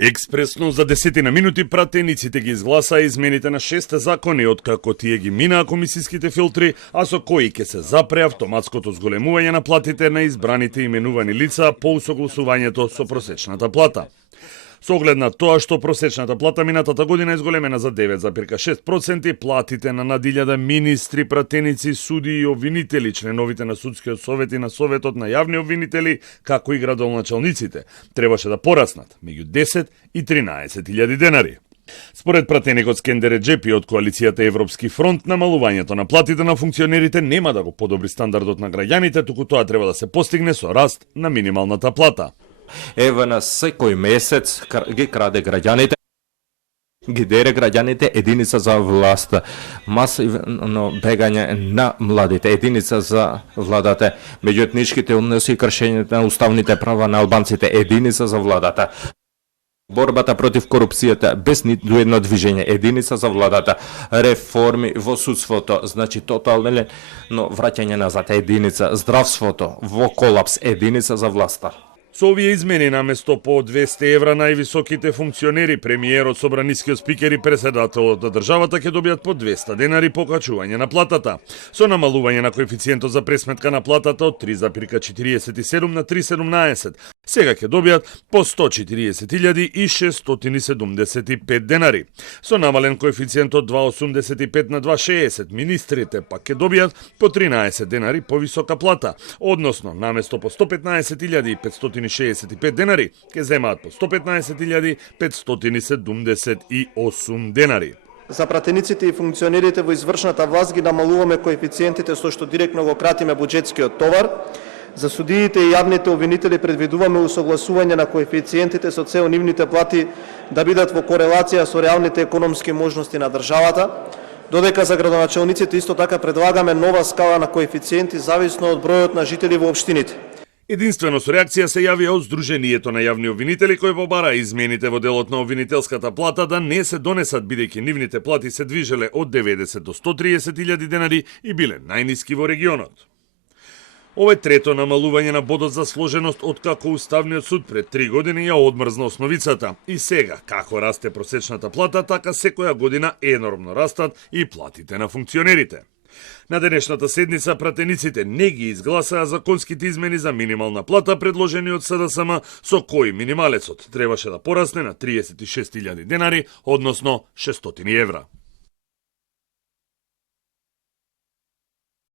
Експресно за 10 минути пратениците ги изгласаа измените на 6 закони откако тие ги минаа комисиските филтри, а со кои ќе се запре автоматското зголемување на платите на избраните именувани лица по усогласувањето со просечната плата. Со оглед на тоа што просечната плата минатата година е зголемена за 9,6%, платите на над 1000 министри, пратеници, суди и обвинители, членовите на судскиот совет и на советот на јавни обвинители, како и градоначалниците, требаше да пораснат меѓу 10 и 13.000 денари. Според пратеникот Скендер Реджепи од коалицијата Европски фронт, намалувањето на платите на функционерите нема да го подобри стандардот на граѓаните, туку тоа треба да се постигне со раст на минималната плата. Еве секој месец ги краде граѓаните, ги дере граѓаните, единица за власт, масивно бегање на младите, единица за владата, меѓуетничките односи и кршењето на уставните права на албанците, единица за владата. Борбата против корупцијата без ниту едно движење, единица за владата, реформи во судството, значи тотално враќање назад, единица, здравството во колапс, единица за власта. Со овие измени наместо по 200 евра највисоките функционери, премиерот, собранискиот спикер и председателот на државата ќе добијат по 200 денари покачување на платата. Со намалување на коефициентот за пресметка на платата од 3,47 на 3,17, сега ќе добијат по 140.675 денари. Со намален коефициент од 2,85 на 2,60, министрите пак ќе добијат по 13 денари повисока плата, односно наместо по 115.565 денари, ќе земаат по 115.578 денари. За пратениците и функционерите во извршната власт ги намалуваме коефициентите со што директно го кратиме буџетскиот товар. За судиите и јавните обвинители предвидуваме усогласување на коефициентите со цел нивните плати да бидат во корелација со реалните економски можности на државата, додека за градоначалниците исто така предлагаме нова скала на коефициенти зависно од бројот на жители во општините. Единствено со реакција се јавија од Сдруженијето на јавни обвинители кои побара измените во делот на обвинителската плата да не се донесат бидејќи нивните плати се движеле од 90 до 130.000 денари и биле најниски во регионот. Ова е трето намалување на бодот за сложеност откако Уставниот суд пред 3 години ја одмрзна основицата. И сега, како расте просечната плата, така секоја година енормно растат и платите на функционерите. На денешната седница пратениците не ги изгласаа законските измени за минимална плата предложени од СДСМ, со кои минималецот требаше да порасне на 36.000 денари, односно 600 евра.